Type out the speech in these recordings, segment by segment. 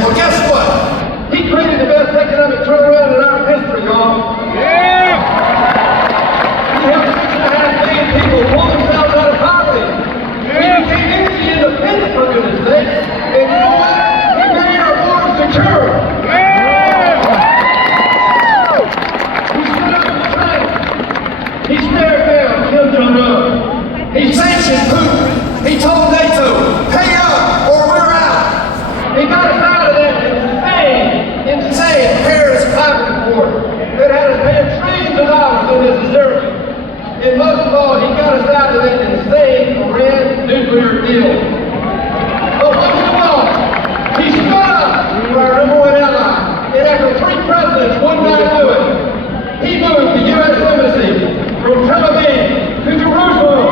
Well, guess what? He created the best economic turnaround in our history, y'all. Yeah! He helped 6.5 million people pull themselves out of poverty. Yeah. We became energy independent, for goodness sake. And you know what? He made our borders secure. Yeah! He stood up to China. He stared down Kim Jong-un. He sanctioned Putin. He told NATO, pay up or we're out. He got us out of that insane Paris climate accord that had us paying trillions of dollars in this desertion. And most of all, he got us out of that insane Iran nuclear deal. But most of all, he stood up for our #1 ally. And after 3 presidents would not do it, he moved the U.S. Embassy from Tel Aviv to Jerusalem.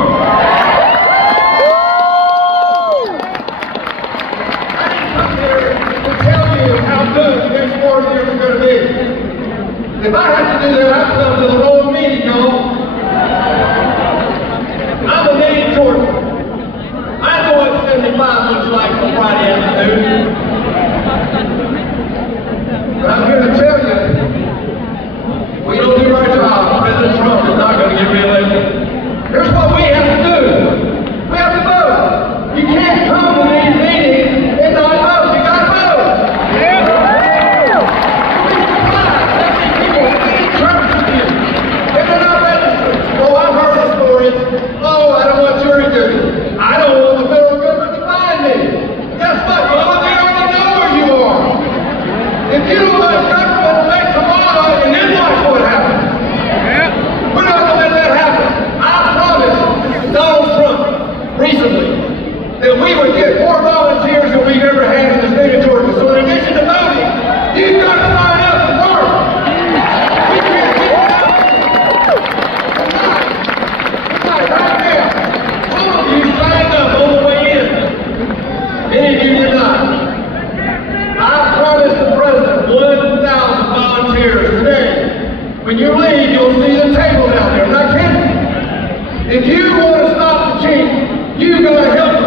If I had to do that, I'd come to the wrong meeting, y'all. I'm a native Georgia. I know what 75 looks like on Friday afternoon. But I'm here to tell you, we don't do our job. President Trump is not going to get reelected. Here's what we have to do. We have to vote. You can't come to these meetings and not vote. You got to vote. Yeah. Oh, I don't want jury duty. I don't want the federal government to find me. Guess what? Well, they already know where you are. If you don't want government to make tomorrow, and then watch what happens. Yeah. We're not going to let that happen. I promised Donald Trump recently that we would get more volunteers than we've ever had in the state of Georgia. So in addition to voting, you've got to sign up and work. We can't keep it up. Right now, some of you signed up on the way in. Many of you did not. I promised the president 1,000 volunteers today. When you leave, you'll see the table down there. I'm not kidding. If you want to stop the cheat, you've got to help